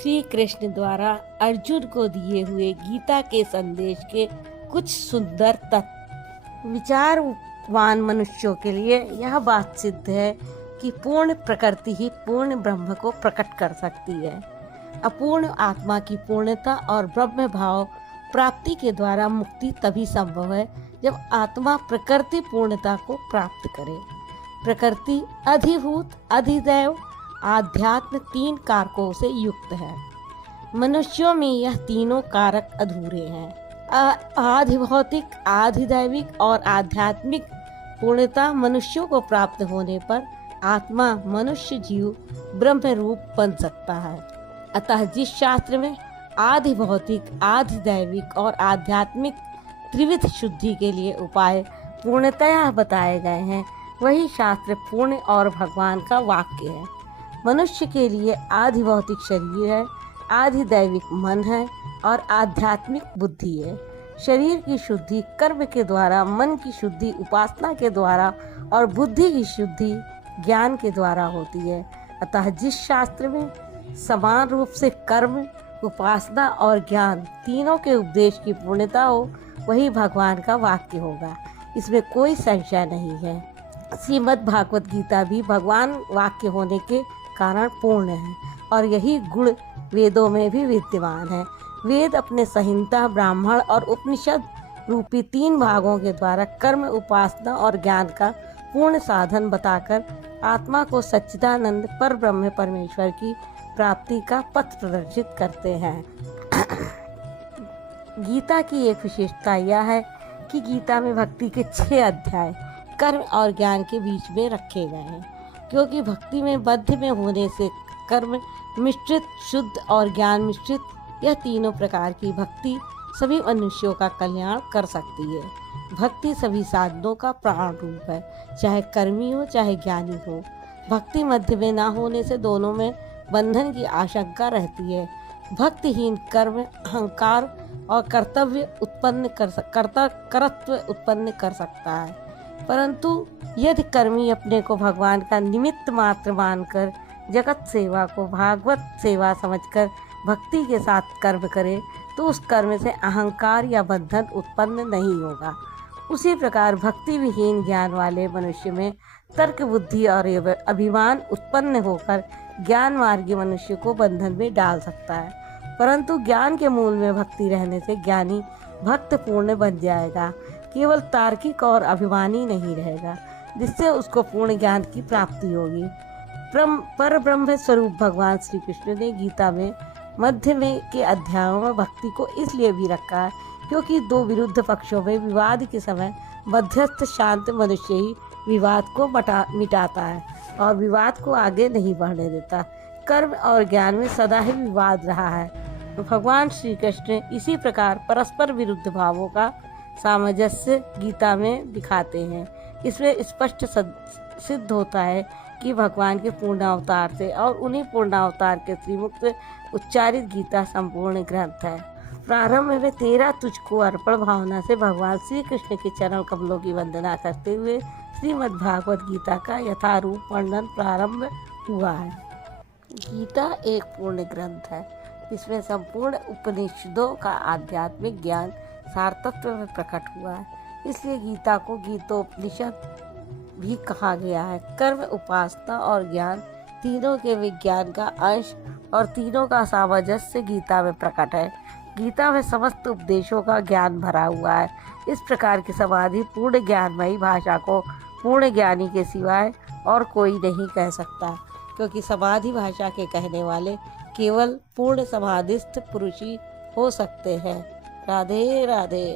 श्री कृष्ण द्वारा अर्जुन को दिए हुए गीता के संदेश के कुछ सुंदर तत्व। विचारवान मनुष्यों के लिए यह बात सिद्ध है कि पूर्ण प्रकृति ही पूर्ण ब्रह्म को प्रकट कर सकती है। अपूर्ण आत्मा की पूर्णता और ब्रह्म भाव प्राप्ति के द्वारा मुक्ति तभी संभव है जब आत्मा प्रकृति पूर्णता को प्राप्त करे। प्रकृति, अधिभूत, अधिदैव, आध्यात्म 3 कारकों से युक्त है। मनुष्यों में यह तीनों कारक अधूरे हैं। आधिभौतिक, आधिदैविक और आध्यात्मिक पूर्णता मनुष्यों को प्राप्त होने पर आत्मा, मनुष्य जीव ब्रह्म रूप बन सकता है। अतः जिस शास्त्र में आधिभौतिक, आधिदैविक और आध्यात्मिक त्रिविध शुद्धि के लिए उपाय पूर्णतया बताए गए हैं, वही शास्त्र पूर्ण और भगवान का वाक्य है। मनुष्य के लिए आधिभौतिक शरीर है, आधिदैविक मन है और आध्यात्मिक बुद्धि है। शरीर की शुद्धि कर्म के द्वारा, मन की शुद्धि उपासना के द्वारा और बुद्धि की शुद्धि ज्ञान के द्वारा होती है। अतः जिस शास्त्र में समान रूप से कर्म, उपासना और ज्ञान तीनों के उपदेश की पूर्णता हो, वही भगवान का वाक्य होगा। इसमें कोई संशय नहीं है। श्रीमद् भागवत गीता भी भगवान वाक्य होने के कारण पूर्ण है और यही गुण वेदों में भी विद्यमान है। वेद अपने संहिता, ब्राह्मण और उपनिषद रूपी 3 भागों के द्वारा कर्म, उपासना और ज्ञान का पूर्ण साधन बताकर आत्मा को सच्चिदानंद पर ब्रह्म परमेश्वर की प्राप्ति का पथ प्रदर्शित करते हैं। गीता की एक विशेषता यह है कि गीता में भक्ति के 6 अध्याय कर्म और ज्ञान के बीच में रखे गए हैं, क्योंकि भक्ति में बद्ध में होने से कर्म मिश्रित, शुद्ध और ज्ञान मिश्रित, यह तीनों प्रकार की भक्ति सभी मनुष्यों का कल्याण कर सकती है। भक्ति सभी साधनों का प्राण रूप है, चाहे कर्मी हो चाहे ज्ञानी हो। भक्ति मध्य में ना होने से दोनों में बंधन की आशंका रहती है। भक्तिहीन कर्म अहंकार और कर्तव्य कर्तव्य उत्पन्न कर सकता है, परंतु यदि कर्मी अपने को भगवान का निमित्त मात्र मानकर जगत सेवा को भागवत सेवा समझकर भक्ति के साथ कर्म करे तो उस कर्म से अहंकार या बंधन उत्पन्न नहीं होगा। उसी प्रकार भक्ति विहीन ज्ञान वाले मनुष्य में तर्क, बुद्धि और अभिमान उत्पन्न होकर ज्ञान मार्गी मनुष्य को बंधन में डाल सकता है। परंतु ज्ञान के मूल में भक्ति रहने से ज्ञानी भक्त पूर्ण बन जाएगा, केवल तार्किक और अभिमानी नहीं रहेगा, जिससे उसको पूर्ण ज्ञान की प्राप्ति होगी। पर ब्रह्म स्वरूप भगवान श्री कृष्ण ने गीता में मध्य में के अध्यायों में भक्ति को इसलिए भी रखा है क्योंकि 2 विरुद्ध पक्षों में विवाद के समय मध्यस्थ शांत मनुष्य ही विवाद को मिटाता है और विवाद को आगे नहीं बढ़ने देता। कर्म और ज्ञान में सदा ही विवाद रहा है, तो भगवान श्री कृष्ण इसी प्रकार परस्पर विरुद्ध भावों का सामंजस्य गीता में दिखाते हैं। इसमें स्पष्ट सिद्ध होता है कि भगवान के पूर्ण अवतार थे और उन्हीं पूर्ण अवतार के श्रीमुक्त उच्चारित गीता संपूर्ण ग्रंथ है। प्रारंभ में 13 तुझको अर्पण भावना से भगवान श्री कृष्ण के चरण कमलों की वंदना करते हुए श्रीमद् भागवत गीता का यथारूप वर्णन प्रारंभ हुआ है। गीता एक पूर्ण ग्रंथ है, इसमें संपूर्ण उपनिषदों का आध्यात्मिक ज्ञान सारतत्व में प्रकट हुआ है, इसलिए गीता को गीतोपनिषद भी कहा गया है। कर्म, उपासना और ज्ञान तीनों के विज्ञान का अंश और तीनों का सामंजस्य गीता में प्रकट है। गीता में समस्त उपदेशों का ज्ञान भरा हुआ है। इस प्रकार की समाधि पूर्ण ज्ञानमयी भाषा को पूर्ण ज्ञानी के सिवाय और कोई नहीं कह सकता, क्योंकि समाधि भाषा के कहने वाले केवल पूर्ण समाधिस्थ पुरुष ही हो सकते हैं। राधे राधे।